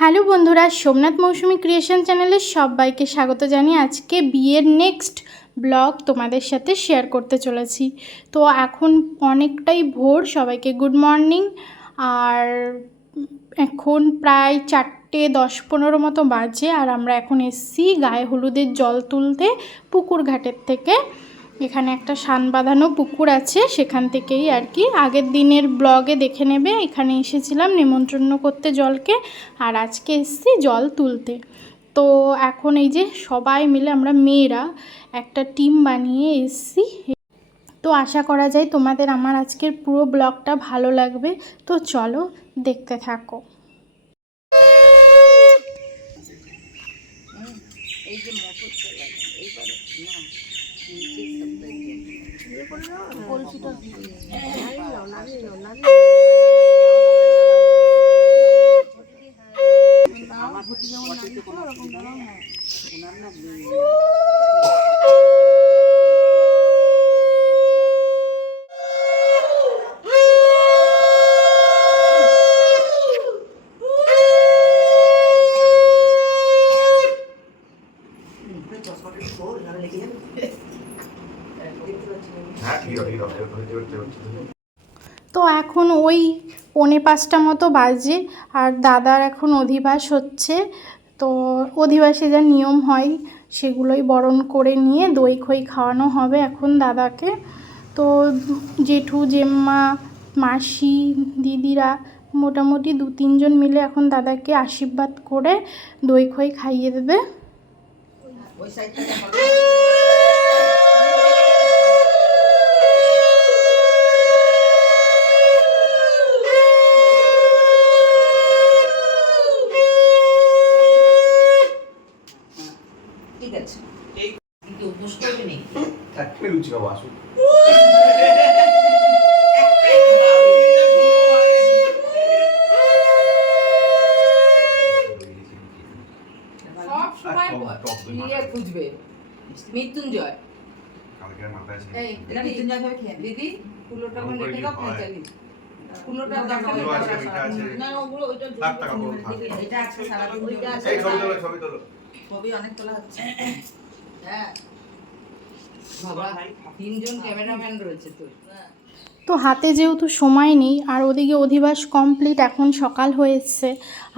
Hello বন্ধুরা, সোমনাথ মৌসুমী creation চ্যানেলে সবাইকে স্বাগত জানিয়ে আজকে বিয়ের নেক্সট ব্লগ তোমাদের সাথে শেয়ার করতে চলেছি। তো এখন অনেকটাই ভোর, সবাইকে গুড মর্নিং। আর এখন প্রায় 4:10-15 মতো বাজে, আর আমরা এখন এসেছি গায়ে হলুদের জল তুলতে পুকুর ঘাটের থেকে। এখানে একটা শান বাঁধানো পুকুর আছে, সেখান থেকেই আর কি আগের দিনের ব্লগে দেখে নেবে। এখানে এসেছিলাম নিমন্ত্রণ করতে জলকে, আর আজকে এসেছি জল তুলতে। তো এখন এই যে সবাই মিলে আমরা মেয়েরা একটা টিম বানিয়ে এসেছি। তো আশা করা যায় তোমাদের আমার আজকের পুরো ব্লগটা ভালো লাগবে। তো চলো দেখতে থাকো। এই যে মোটর চলে এইবারে না তো এখন ওই 4:45 মতো বাজে, আর দাদার এখন অধিবাস হচ্ছে। তো অধিবাসে যা নিয়ম হয় সেগুলোই বরণ করে নিয়ে দই খই খাওয়ানো হবে এখন দাদাকে। তো জেঠু জেম্মা মাসি দিদিরা মোটামুটি 2-3 জন মিলে এখন দাদাকে আশীর্বাদ করে দই খই খাইয়ে দেবে। ঠিক আছে, এই কি অভ্যাস করবে নাকি? একটু লুচি খাবো আসুন। সব সময় নিয়ে খুঁজবে মৃত্যুঞ্জয়। কালকের মাথায় আছে এই এটা মৃত্যুঞ্জয় ভাবে খেয়ে দিদি কুলোটা মানে নেটে দাও পৌঁছালি কুলোটা দেখালে না ওগুলো ওইটা এটা আছে সারা দিন ওইটা আছে। এই ছবি তোলো ছবি অনেক তোলা হচ্ছে। হ্যাঁ বাবা 3 জন ক্যামেরাম্যান রয়েছে তো। তো হাতে যেহেতু সময় নেই, আর ওদিকে অধিবাস কমপ্লিট, এখন সকাল হয়েছে।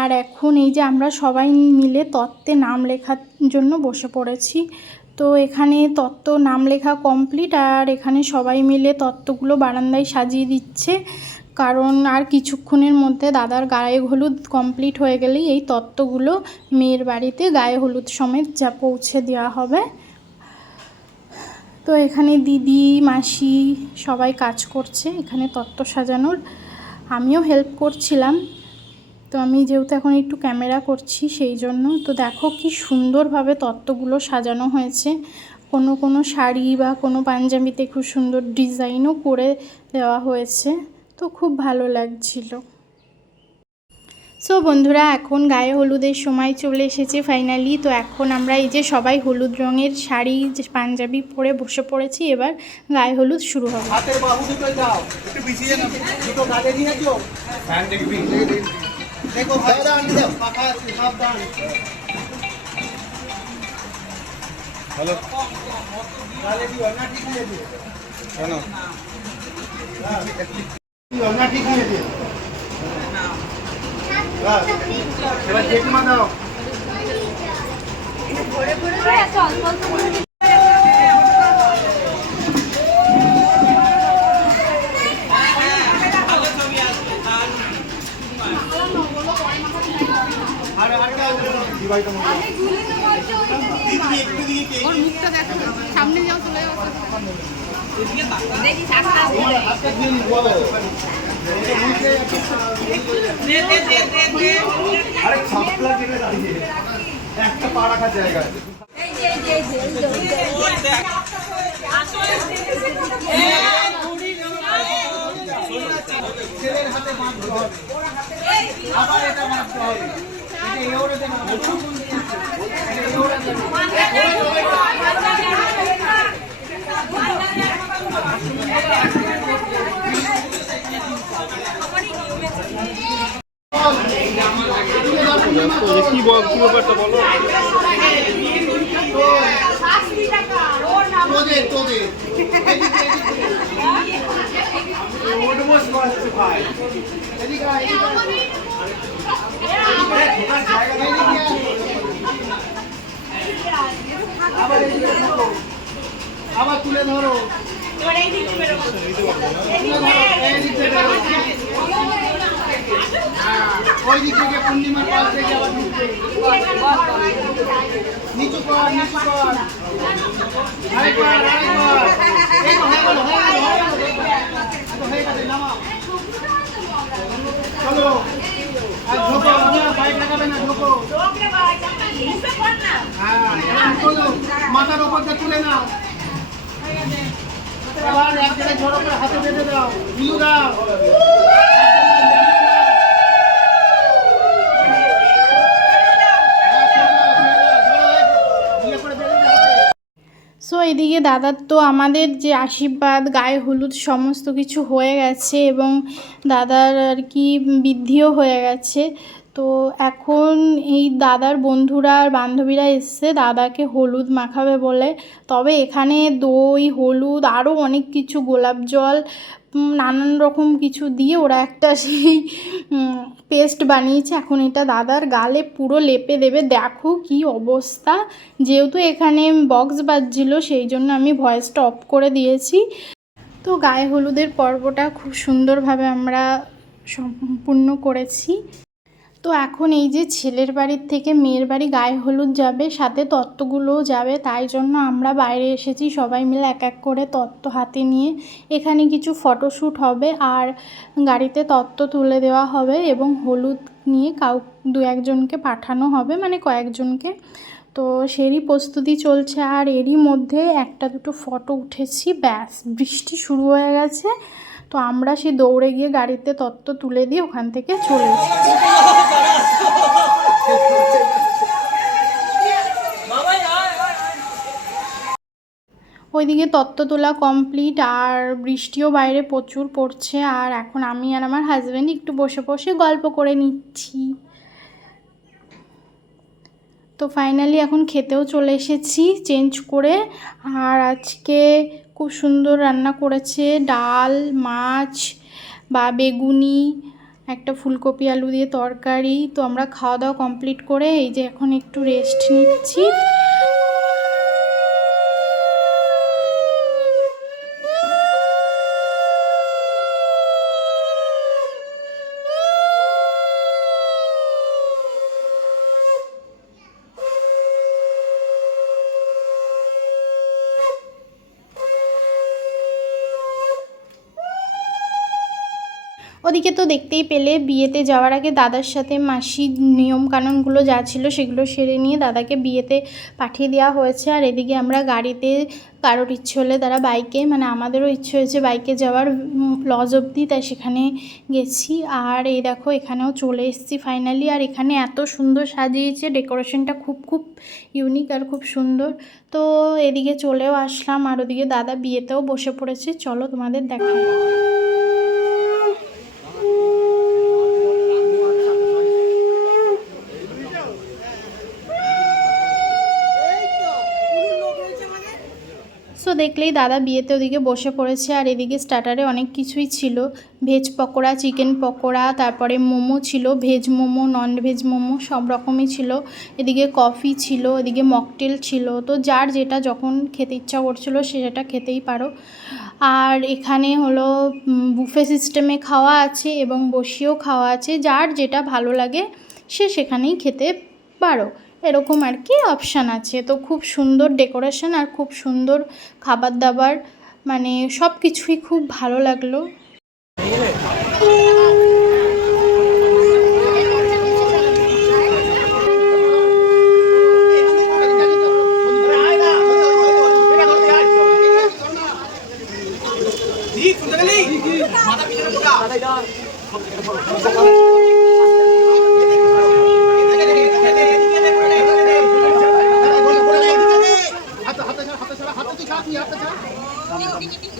আর এখন এই যে আমরা সবাই মিলে তত্ত্বে নাম লেখার জন্য বসে পড়েছি। তো এখানে তত্ত্ব নাম লেখা কমপ্লিট, আর এখানে সবাই মিলে তত্ত্বগুলো বারান্দায় সাজিয়ে দিচ্ছে। কারণ আর কিছুক্ষণের মধ্যে দাদার গায়ে হলুদ কমপ্লিট হয়ে গেলেই এই তত্ত্বগুলো মেয়ের বাড়িতে গায়ে হলুদ সমেত যা পৌঁছে দেওয়া হবে। তো এখানে দিদি মাসি সবাই কাজ করছে এখানে তত্ত্ব সাজানোর, আমিও হেল্প করছিলাম। তো আমি যেহেতু এখন একটু ক্যামেরা করছি সেই জন্য। তো দেখো কি সুন্দরভাবে তত্ত্বগুলো সাজানো হয়েছে, কোনো শাড়ি বা কোনো পাঞ্জাবিতে খুব সুন্দর ডিজাইনও করে দেওয়া হয়েছে। তো খুব ভালো লাগছিল। সো বন্ধুরা, এখন গায়ে হলুদের সময় চলে এসেছে ফাইনালি। তো এখন আমরা এই যে সবাই হলুদ রঙের শাড়ি পাঞ্জাবি পরে বসে পড়েছি, এবার গায়ে হলুদ শুরু হবে। হাতের বাহু দুটোই দাও, একটু পিছিয়ে নাও, দুটো গালে নিয়ে যাও। ফ্যান দেখবি দেখো ভাই আনতে দাও, পাখা সাবধান। হ্যালো গালে দিও না, ঠিক নিয়ে দিও কেন না, ঠিক নিয়ে দিও এবার জেঠিমা দাও। ভরে ভরে আছে অল্প অল্প করে। সামনে যাও, চলে যাও, দেখি আরে ছাপলা কেটে দাঁড়িয়ে একটা পা রাখার জায়গা। ছেলের হাতে মারতে হবে, আবার এটা মারতে হবে, এটা এওরে দেন কি ব্যাপারটা বলো। আবার তুলে ধরো, ওই দিক থেকে পূর্ণিমার পাশ থেকে আবার ঢুকবে। নিচু কর, নিচু কর, আরেকবার, আরেকবার। এই তো হয়ে গেল, হয়ে গেল, হয়ে গেল, হয়ে গেছে, নামাও। চলো, আর ঢোকো, বাইক লাগাবে না, ঢোকো। হ্যাঁ, চলো, মাথার ওপর দিয়ে তুলে নাও। এবার এক জায়গায় জড়ো করে হাতে বেঁধে দাও, হিলু দাও। সো এদিকে দাদার তো আমাদের যে আশীর্বাদ গায়ে হলুদ সমস্ত কিছু হয়ে গেছে এবং দাদার আর কি বৃদ্ধিও হয়ে গেছে। তো এখন এই দাদার বন্ধুরা আর বান্ধবীরা এসছে দাদাকে হলুদ মাখাবে বলে। তবে এখানে দই, হলুদ, আরও অনেক কিছু, গোলাপ জল, নানান রকম কিছু দিয়ে ওরা একটা সেই পেস্ট বানিয়েছে। এখন এটা দাদার গালে পুরো লেপে দেবে। দেখো কি অবস্থা। যেহেতু এখানে বক্স বাজছিল সেই জন্য আমি ভয়েসটা অফ করে দিয়েছি। তো গায়ে হলুদের পর্বটা খুব সুন্দরভাবে আমরা সম্পূর্ণ করেছি। তো এখন এই যে শ্যেলের বাড়ির থেকে মেয়ের বাড়ি গায়ে হলুদ যাবে, সাথে তত্ত্বগুলোও যাবে, তাই জন্য আমরা বাইরে এসেছি সবাই মিলে এক এক করে তত্ত্ব হাতে নিয়ে। এখানে কিছু ফটোশ্যুট হবে আর গাড়িতে তত্ত্ব তুলে দেওয়া হবে এবং হলুদ নিয়ে দু একজনকে পাঠানো হবে, মানে কয়েকজনকে। তো সেরই প্রস্তুতি চলছে আর এরই মধ্যে একটা দুটো ফটো উঠেছি, ব্যাস বৃষ্টি শুরু হয়ে গেছে। তো আমরা সেই দৌড়ে গিয়ে গাড়িতে তত্ত্ব তুলে দিয়ে ওখান থেকে চলে এসেছি। ওইদিকে তত্ত্ব তোলা কমপ্লিট আর বৃষ্টিও বাইরে প্রচুর পড়ছে। আর এখন আমি আর আমার হাজব্যান্ড একটু বসে বসে গল্প করে নিচ্ছি। তো ফাইনালি এখন খেতেও চলে এসেছি চেঞ্জ করে। আর আজকে খুব সুন্দর রান্না করেছে, ডাল, মাছ বা বেগুনি, একটা ফুলকপি আলু দিয়ে তরকারি। তো আমরা খাওয়া দাওয়া কমপ্লিট করে এই যে এখন একটু রেস্ট নিচ্ছি। ওদিকে তো দেখতেই পেলে বিয়েতে যাওয়ার আগে দাদার সাথে মাসির নিয়মকানুনগুলো যা ছিল সেগুলো সেরে নিয়ে দাদাকে বিয়েতে পাঠিয়ে দেওয়া হয়েছে। আর এদিকে আমরা গাড়িতে, কারোর ইচ্ছে হলে তারা বাইকে, মানে আমাদেরও ইচ্ছে হয়েছে বাইকে যাওয়ার লজ অবধি, তাই সেখানে গেছি। আর এই দেখো এখানেও চলে এসেছি ফাইনালি। আর এখানে এত সুন্দর সাজিয়েছে, ডেকোরেশনটা খুব খুব ইউনিক আর খুব সুন্দর। তো এদিকে চলেও আসলাম আর ওদিকে দাদা বিয়েতেও বসে পড়েছে। চলো তোমাদের দেখাই। সো দেখলেই দাদা বিয়েতে ওদিকে বসে পড়েছে। আর এদিকে স্টার্টারে অনেক কিছুই ছিল, ভেজ পকোড়া, চিকেন পকোড়া, তারপরে মোমো ছিল, veg momo, non veg momo, সব রকমই ছিল। এদিকে কফি ছিল, এদিকে মকটেল ছিল। তো যার যেটা যখন খেতে ইচ্ছা করছিল সে সেটা খেতেই পারো। আর এখানে হলো বুফে সিস্টেমে খাওয়া আছে এবং বসিয়েও খাওয়া আছে, যার যেটা ভালো লাগে সে সেখানেই খেতে পারো, এরকম আর কি অপশান আছে। তো খুব সুন্দর ডেকোরেশন আর খুব সুন্দর খাবার দাবার, মানে সব কিছুই খুব ভালো লাগলো।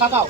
তাকাও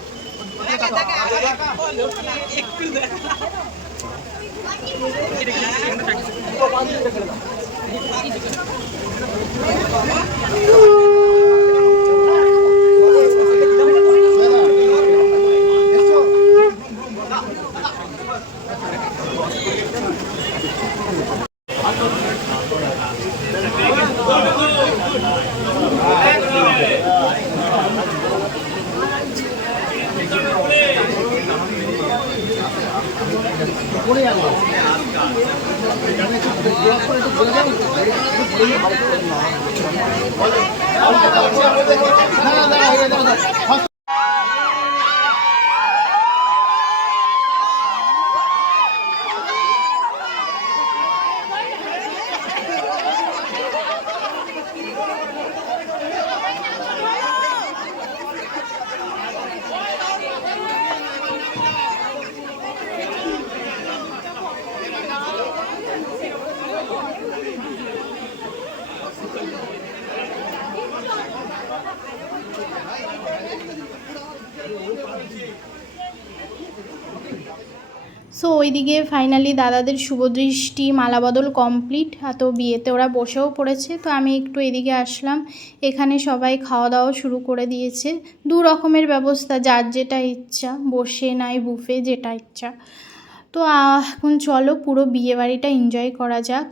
পড়ে যাবো সো ওইদিকে ফাইনালি দাদাদের শুভদৃষ্টি মালাবদল কমপ্লিট, তো বিয়েতে ওরা বসেও পড়েছে। তো আমি একটু এদিকে আসলাম, এখানে সবাই খাওয়া দাওয়া শুরু করে দিয়েছে। 2 রকমের ব্যবস্থা, যার যেটা ইচ্ছা, বসে নাই বুফে, যেটা ইচ্ছা। তো এখন চলো পুরো বিয়েবাড়িটা এনজয় করা যাক।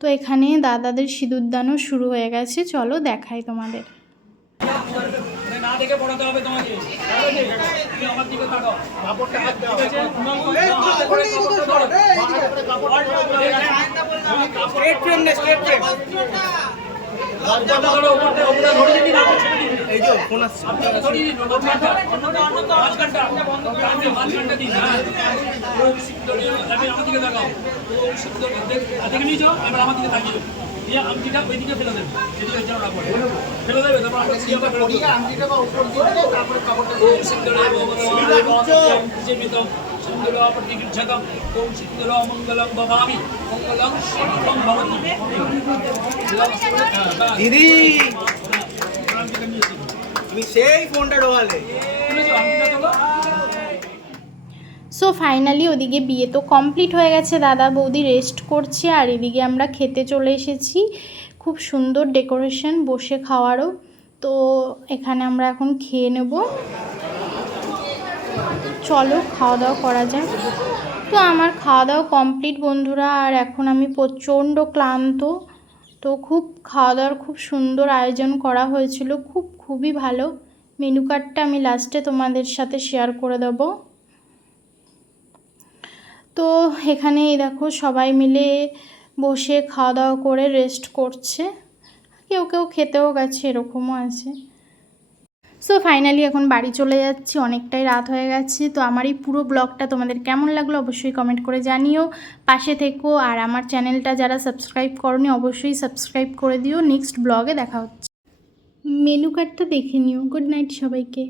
তো এখানে দাদাদের সিঁদুরদানও শুরু হয়ে গেছে, চলো দেখাই তোমাদের। না দেখে পড়াতে হবে তোমাকে, তুমি আমার দিকে তাকাও, কাপড়টা হাত দাও, স্ট্রেট ফ্রেম না, স্ট্রেট ফ্রেম, এই যে ফোন আসছে, মাঝখানটা দিন, আমার দিকে তাকাও, দেখে নিয়ে যাও, এবার আমার দিকে তাকিয়ে আংটিটা ওইদিকে ফেলে দেবে, যেদিকে যেন না পড়ে, ফেলে দেবে, তারপর আমরা সিয়াবা ফেলে দেবো, আংটিটা বা উপর দিয়ে দিলে তারপরে কাপড়টা জীবিতম সুন্দর প্রতিগৃহ্যতম ওম সুন্দর মঙ্গলং ভবামি মঙ্গলং শিবং ভবতি। দিদি তুমি সেই ফোনটা ঢোকালে, সো ফাইনালি ওদিকে বিয়ে তো কমপ্লিট হয়ে গেছে, দাদা বৌদি রেস্ট করছে, আর এদিকে আমরা খেতে চলে এসেছি। খুব সুন্দর ডেকোরেশন, বসে খাওয়ারও। তো এখানে আমরা এখন খেয়ে নেব, চলো খাওয়া দাওয়া করা যাক। তো আমার খাওয়া দাওয়া কমপ্লিট বন্ধুরা, আর এখন আমি প্রচণ্ড ক্লান্ত। তো খুব খাওয়া দাওয়ার খুব সুন্দর আয়োজন করা হয়েছিল, খুবই ভালো। মেনু কার্ডটা আমি লাস্টে তোমাদের সাথে শেয়ার করে দেবো। তো এখানে দেখো সবাই মিলে বসে খাওয়া দাওয়া করে রেস্ট করছে, কেউ কেউ খেতেও গেছে, এরকমও আছে। সো ফাইনালি এখন বাড়ি চলে যাচ্ছি, অনেকটাই রাত হয়ে গেছে। তো আমার এই পুরো ব্লগটা তোমাদের কেমন লাগলো অবশ্যই কমেন্ট করে জানিও, পাশে থেকো। আর আমার চ্যানেলটা যারা সাবস্ক্রাইব করনি অবশ্যই সাবস্ক্রাইব করে দিও। নেক্সট ব্লগে দেখা হচ্ছে। মেনু কার্ডটা দেখে নিও। গুড নাইট সবাইকে।